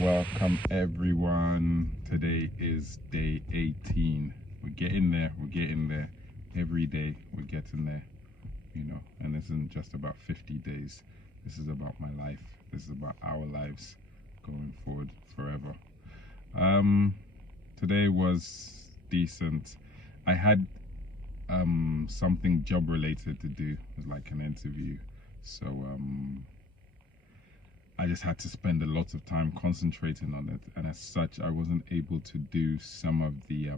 Welcome everyone. Today is day 18. We're getting there. Every day we're getting there, and this isn't just about 50 days. This is about my life. This is about our lives going forward forever. Today was decent. I had something job related to do. It was like an interview. So I just had to spend a lot of time concentrating on it, and as such I wasn't able to do some of the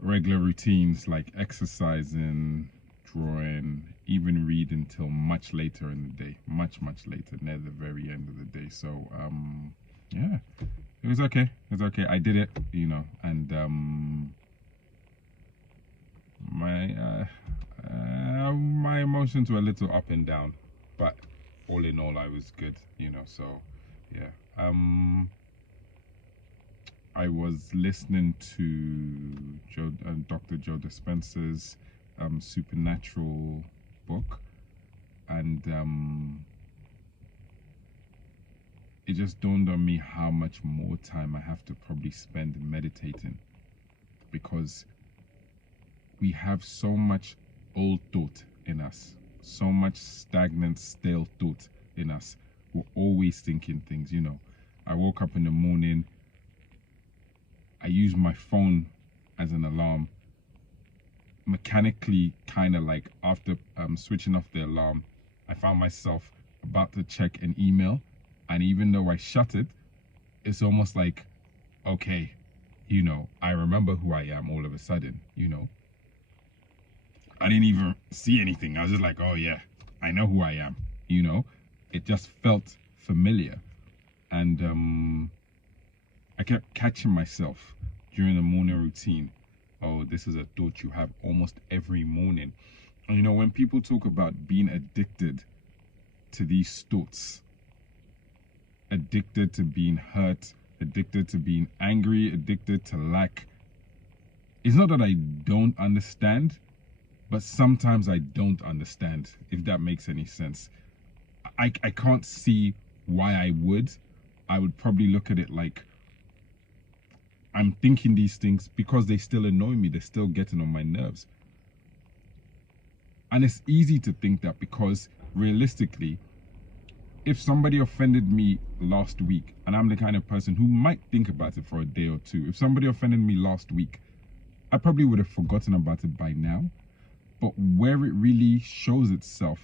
regular routines like exercising, drawing, even read until much later in the day, much later, near the very end of the day. So yeah, it was okay. I did it, and my emotions were a little up and down, but all in all I was good, so yeah. I was listening to Dr. Joe Dispenza's Supernatural book, and it just dawned on me how much more time I have to probably spend meditating, because we have so much old thought in us, so much stagnant, stale thought in us. We're always thinking things, I woke up in the morning, I use my phone as an alarm, mechanically, kind of like after switching off the alarm, I found myself about to check an email, and even though I shut it, it's almost like, okay, I remember who I am all of a sudden, I didn't even see anything. I was just like, oh yeah, I know who I am, It just felt familiar. And I kept catching myself during the morning routine. Oh, this is a thought you have almost every morning. And when people talk about being addicted to these thoughts, addicted to being hurt, addicted to being angry, addicted to lack, it's not that I don't understand, but sometimes I don't understand, if that makes any sense. I can't see why I would. I would probably look at it like, I'm thinking these things because they still annoy me. They're still getting on my nerves. And it's easy to think that, because realistically, if somebody offended me last week, and I'm the kind of person who might think about it for a day or two, if somebody offended me last week, I probably would have forgotten about it by now. But where it really shows itself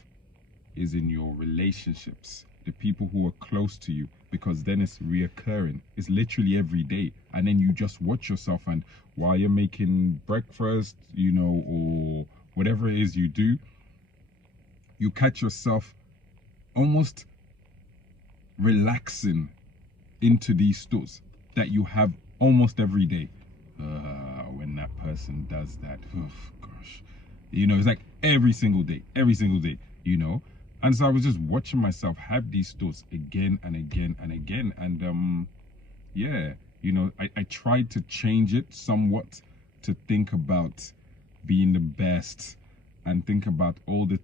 is in your relationships, the people who are close to you, because then it's reoccurring. It's literally every day. And then you just watch yourself, and while you're making breakfast, or whatever it is you do, you catch yourself almost relaxing into these thoughts that you have almost every day. When that person does that, oh gosh, it's like every single day, and so I was just watching myself have these thoughts again and again and again. And yeah, I tried to change it somewhat, to think about being the best and think about all the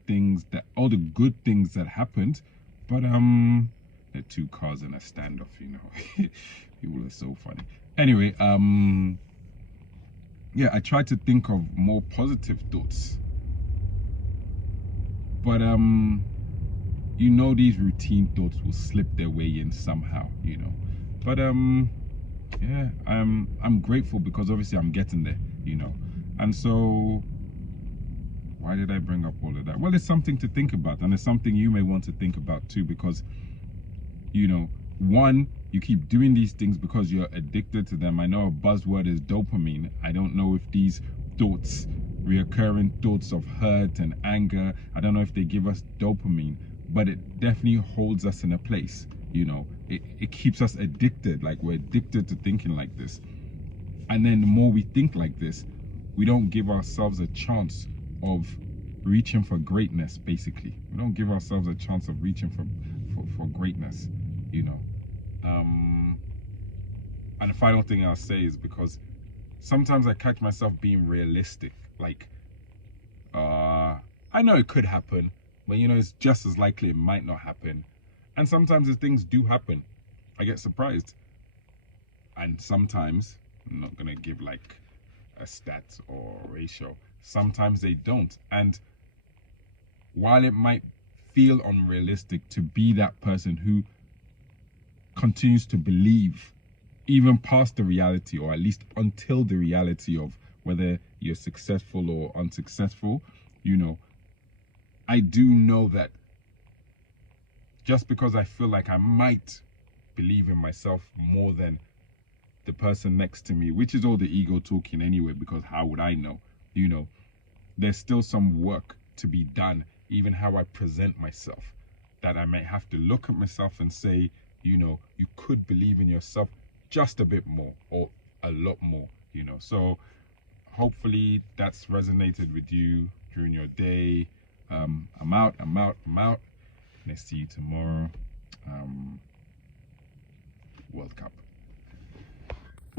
good things that happened. But there are two cars in a standoff, people are so funny. Anyway, yeah, I tried to think of more positive thoughts, but these routine thoughts will slip their way in somehow, but yeah, I'm grateful, because obviously I'm getting there, and so why did I bring up all of that? Well, it's something to think about, and it's something you may want to think about too, because one, you keep doing these things because you're addicted to them. I know a buzzword is dopamine. I don't know if these thoughts, reoccurring thoughts of hurt and anger, I don't know if they give us dopamine, but it definitely holds us in a place. It keeps us addicted, like we're addicted to thinking like this. And then the more we think like this, we don't give ourselves a chance of reaching for greatness. Basically, we don't give ourselves a chance of reaching for greatness, and the final thing I'll say is, because sometimes I catch myself being realistic, like I know it could happen, but it's just as likely it might not happen. And sometimes the things do happen. I get surprised. And sometimes, I'm not gonna give like a stat or a ratio, sometimes they don't. And while it might feel unrealistic to be that person who continues to believe even past the reality, or at least until the reality of whether you're successful or unsuccessful, you know, I do know that just because I feel like I might believe in myself more than the person next to me, which is all the ego talking anyway, because how would I know? You know, there's still some work to be done, even how I present myself, that I may have to look at myself and say, you know, you could believe in yourself just a bit more or a lot more, you know. So hopefully that's resonated with you during your day. I'm out. And I see you tomorrow.